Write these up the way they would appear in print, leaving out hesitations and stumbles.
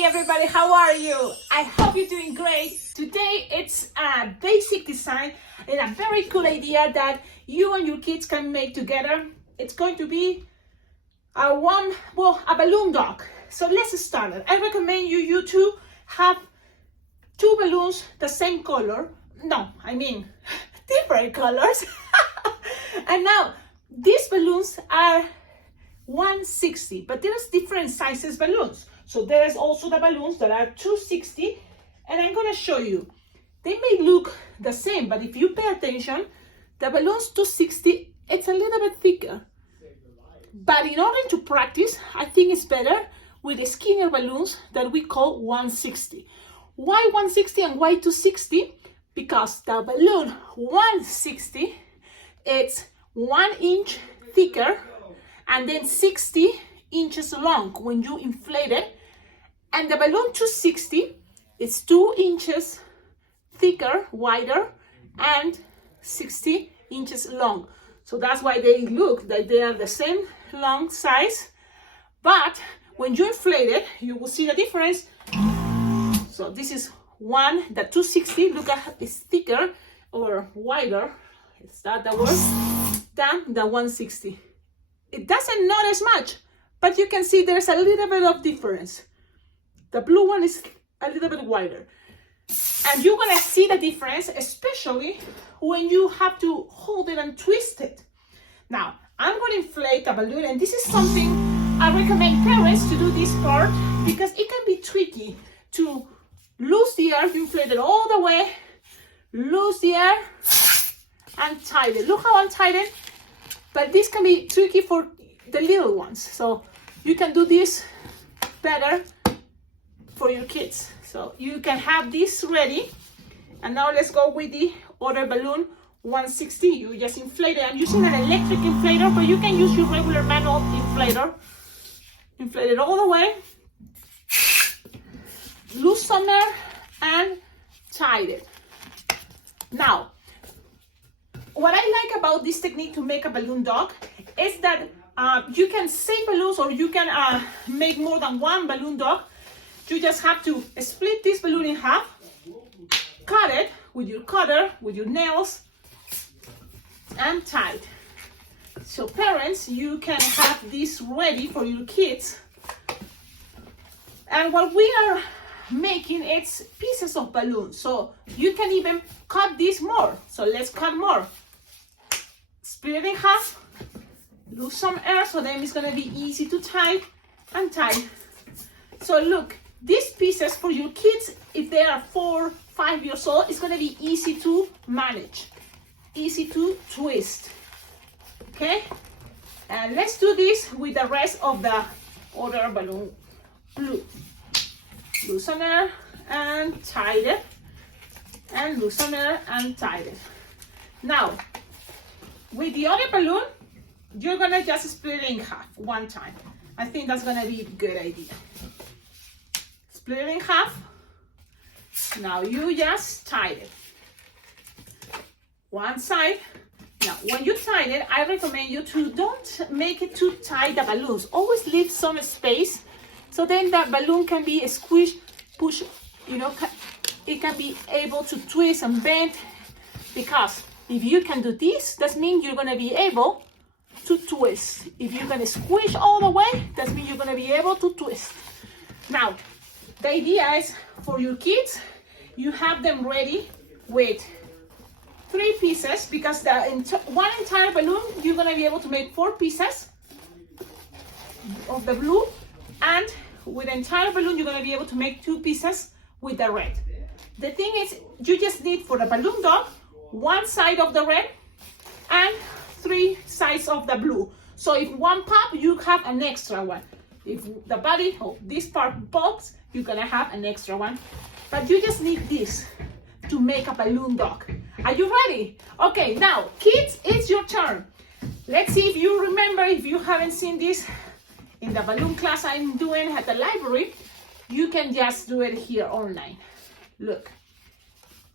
Hey everybody, how are you? I hope you're doing great. Today it's a basic design and a very cool idea that you and your kids can make together. It's going to be a balloon dog. So let's start it. I recommend you to have two balloons the same color. No, I mean different colors. And now these balloons are 160, but there's different sizes balloons. So there's also the balloons that are 260, and I'm gonna show you. They may look the same, but if you pay attention, the balloons 260, it's a little bit thicker. But in order to practice, I think it's better with the skinnier balloons that we call 160. Why 160 and why 260? Because the balloon 160, it's 1 inch thicker and then 60 inches long when you inflate it. And the balloon 260 is 2 inches thicker, wider, and 60 inches long. So that's why they look like they are the same long size. But when you inflate it, you will see the difference. So this is one, the 260, look at is thicker or wider, is that the word, than the 160. It doesn't not as much, but you can see there's a little bit of difference. The blue one is a little bit wider. And you're gonna see the difference, especially when you have to hold it and twist it. Now, I'm gonna inflate a balloon, and this is something I recommend parents to do this part because it can be tricky to lose the air. You inflate it all the way, lose the air, and tighten it. Look how untightened. But this can be tricky for the little ones. So you can do this better for your kids. So you can have this ready. And now let's go with the other balloon, 160. You just inflate it. I'm using an electric inflator, but you can use your regular manual inflator. Inflate it all the way. Lose some air and tighten it. Now, what I like about this technique to make a balloon dog is that you can save balloons, or you can make more than one balloon dog. You just have to split this balloon in half, cut it with your cutter, with your nails, and tie it. So parents, you can have this ready for your kids. And what we are making, it's pieces of balloons. So you can even cut this more. So let's cut more. Split it in half, lose some air, so then it's gonna be easy to tie and tie. So look, these pieces for your kids, if they are 4, 5 years old, it's gonna be easy to manage, easy to twist, okay? And let's do this with the rest of the other balloon blue. Loosen air and tie it, and loosen air and tie it. Now, with the other balloon, you're gonna just split it in half one time. I think that's gonna be a good idea. Split it in half. Now you just tie it. One side. Now, when you tie it, I recommend you to don't make it too tight, the balloons. Always leave some space, so then the balloon can be squished, push, it can be able to twist and bend, because if you can do this, that means you're gonna be able to twist. If you're gonna squish all the way, that means you're gonna be able to twist. Now, the idea is for your kids, you have them ready with 3 pieces, because one entire balloon, you're gonna be able to make 4 pieces of the blue, and with the entire balloon, you're gonna be able to make 2 pieces with the red. The thing is, you just need for the balloon dog, 1 side of the red and 3 sides of the blue. So if one pop, you have an extra one. If the body of this part pops, you're gonna have an extra one. But you just need this to make a balloon dog. Are you ready? Okay, now kids, it's your turn. Let's see if you remember. If you haven't seen this in the balloon class I'm doing at the library, you can just do it here online. Look.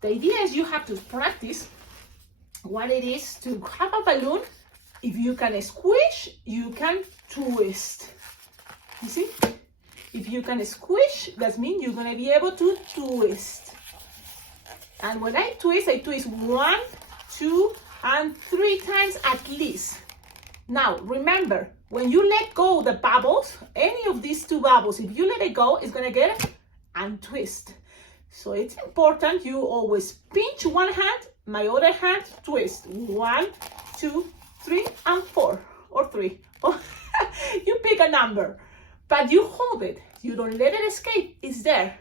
The idea is you have to practice what it is to have a balloon. If you can squish, you can twist. You see? If you can squish, that means you're gonna be able to twist. And when I twist 1, 2, and 3 times at least. Now, remember, when you let go of the bubbles, any of these 2 bubbles, if you let it go, it's gonna get untwist. So it's important you always pinch one hand, my other hand, twist. 1, 2, 3, and 4, or 3. You pick a number, but you hold it. You don't let it escape. It's there.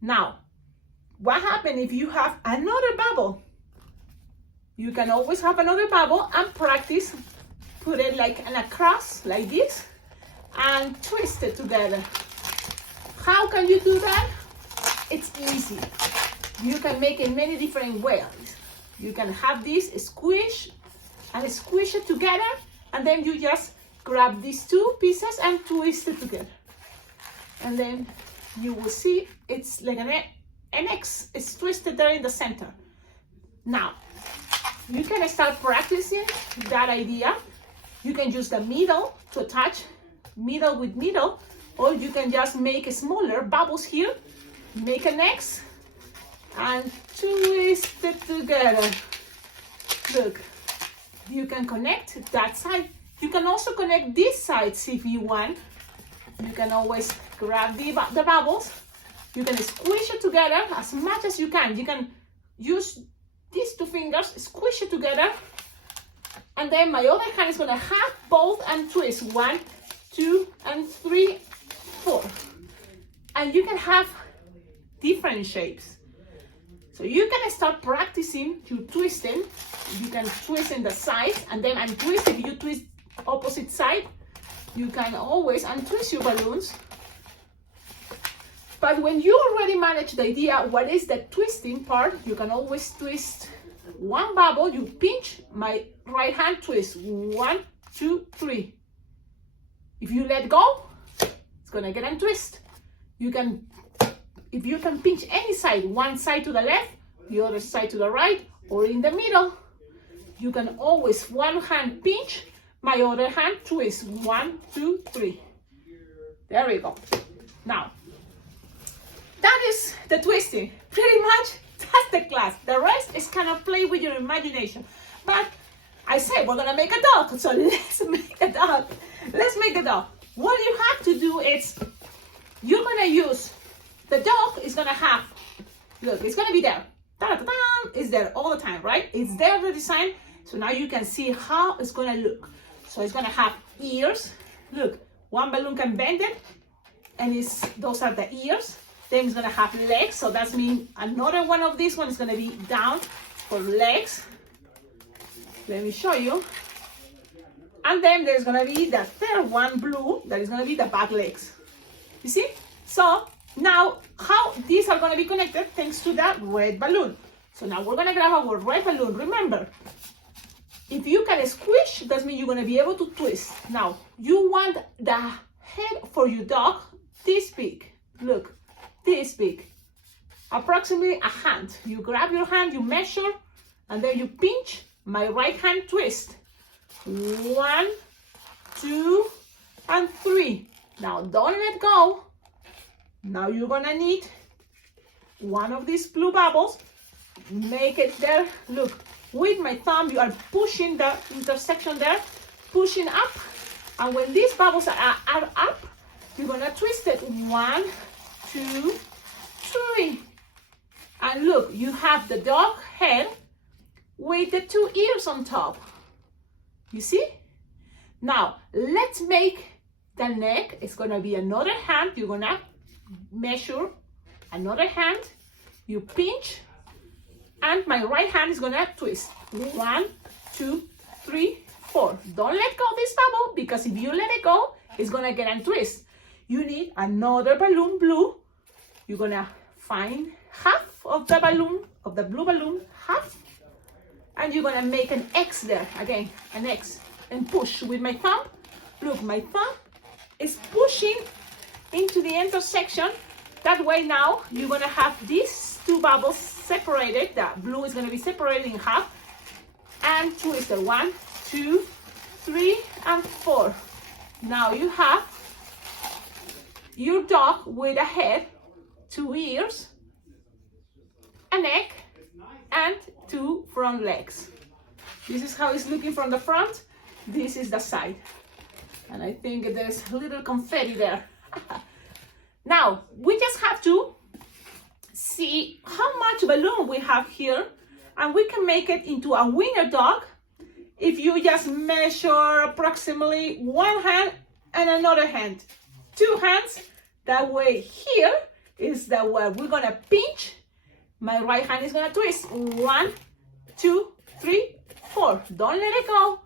Now, what happens if you have another bubble? You can always have another bubble and practice. Put it like in a cross, like this, and twist it together. How can you do that? It's easy. You can make it many different ways. You can have this squish and squish it together, and then you just grab these 2 pieces and twist it together. And then you will see it's like an X. It's twisted there in the center. Now, you can start practicing that idea. You can use the middle to attach middle with middle, or you can just make smaller bubbles here, make an X, and twist it together. Look, you can connect that side. You can also connect these sides if you want. You can always grab the bubbles. You can squish it together as much as you can. You can use these 2 fingers, squish it together, and then my other hand is gonna have both and twist. 1, 2, and 3, 4. And you can have different shapes. So you can start practicing to twisting. You can twist in the sides and then untwist. If you twist opposite side, you can always untwist your balloons. But when you already manage the idea, what is the twisting part, you can always twist one bubble, you pinch, my right hand twist. 1, 2, 3. If you let go, it's gonna get untwist. If you can pinch any side, one side to the left, the other side to the right, or in the middle, you can always one hand pinch, my other hand twist. 1, 2, 3. There we go. Now, that is the twisting. Pretty much, that's the class. The rest is kind of play with your imagination. But I said we're gonna make a dog, so let's make a dog. Let's make a dog. What you have to do is, you're gonna use, the dog is gonna have, look, it's gonna be there. Ta-da-ta-da, it's there all the time, right? It's there, the design. So now you can see how it's gonna look. So it's gonna have ears. Look, one balloon can bend it, and those are the ears. Then it's gonna have legs, so that means another one of these ones is gonna be down for legs. Let me show you. And then there's gonna be the third one, blue, that is gonna be the back legs. You see? So now how these are gonna be connected thanks to that red balloon. So now we're gonna grab our red balloon. Remember, if you can squish, that means you're gonna be able to twist. Now, you want the head for your dog this big. Look, this big. Approximately a hand. You grab your hand, you measure, and then you pinch, my right hand twist. 1, 2, and 3. Now don't let go. Now you're gonna need one of these blue bubbles. Make it there. Look, with my thumb, you are pushing the intersection there, pushing up. And when these bubbles are up, you're gonna twist it. 1, 2, 3. And look, you have the dog head with the 2 ears on top. You see? Now, let's make the neck. It's gonna be another hand. You're gonna measure another hand. You pinch, and my right hand is gonna twist. 1, 2, 3, 4. Don't let go of this bubble, because if you let it go, it's gonna get untwist. You need another balloon blue. You're gonna find half of the balloon, of the blue balloon, half, and you're gonna make an X there, again, an X, and push with my thumb. Look, my thumb is pushing into the intersection. That way now, you're gonna have these 2 bubbles separated. The blue is gonna be separated in half, and twist it. 1, 2, 3, and 4. Now you have your dog with a head, 2 ears, a neck, and 2 front legs. This is how it's looking from the front. This is the side. And I think there's a little confetti there. Now, we just have to see how much balloon we have here, and we can make it into a wiener dog if you just measure approximately 1 hand and another hand, 2 hands. That way here is the where we're gonna pinch. My right hand is gonna twist. 1, 2, 3, 4. Don't let it go.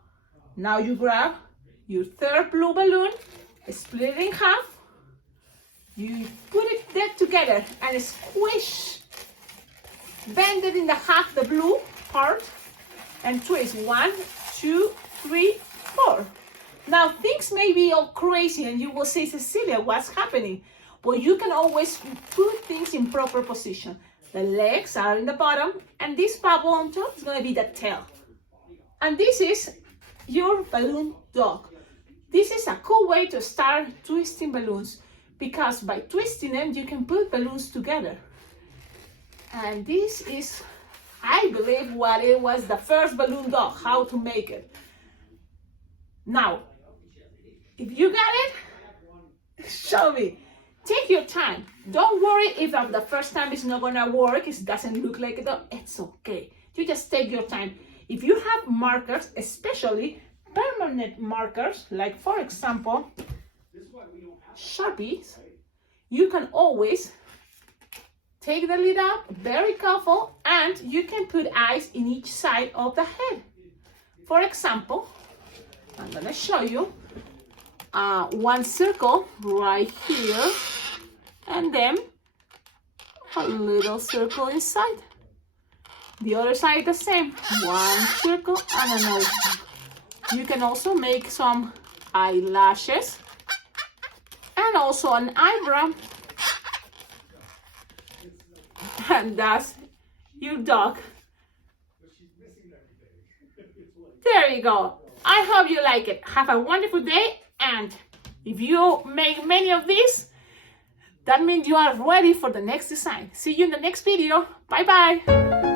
Now you grab your third blue balloon, split it in half. You put it there together and squish. Bend it in the half, the blue part, and twist. 1, 2, 3, 4. Now things may be all crazy and you will say, Cecilia, what's happening? But you can always put things in proper position. The legs are in the bottom, and this bubble on top is going to be the tail. And this is your balloon dog. This is a cool way to start twisting balloons, because by twisting them you can put balloons together. And this is, I believe, what it was the first balloon dog, how to make it. Now, if you got it, show me. Take your time. Don't worry if the first time it's not gonna work, it doesn't look like it, it's okay. You just take your time. If you have markers, especially permanent markers, like for example, Sharpies, you can always take the lid up, very careful, and you can put eyes in each side of the head. For example, I'm gonna show you one circle right here, and then a little circle inside. The other side the same, one circle and another circle. You can also make some eyelashes and also an eyebrow. And that's your dog. There you go. I hope you like it. Have a wonderful day, and if you make many of these, that means you are ready for the next design. See you in the next video. Bye bye.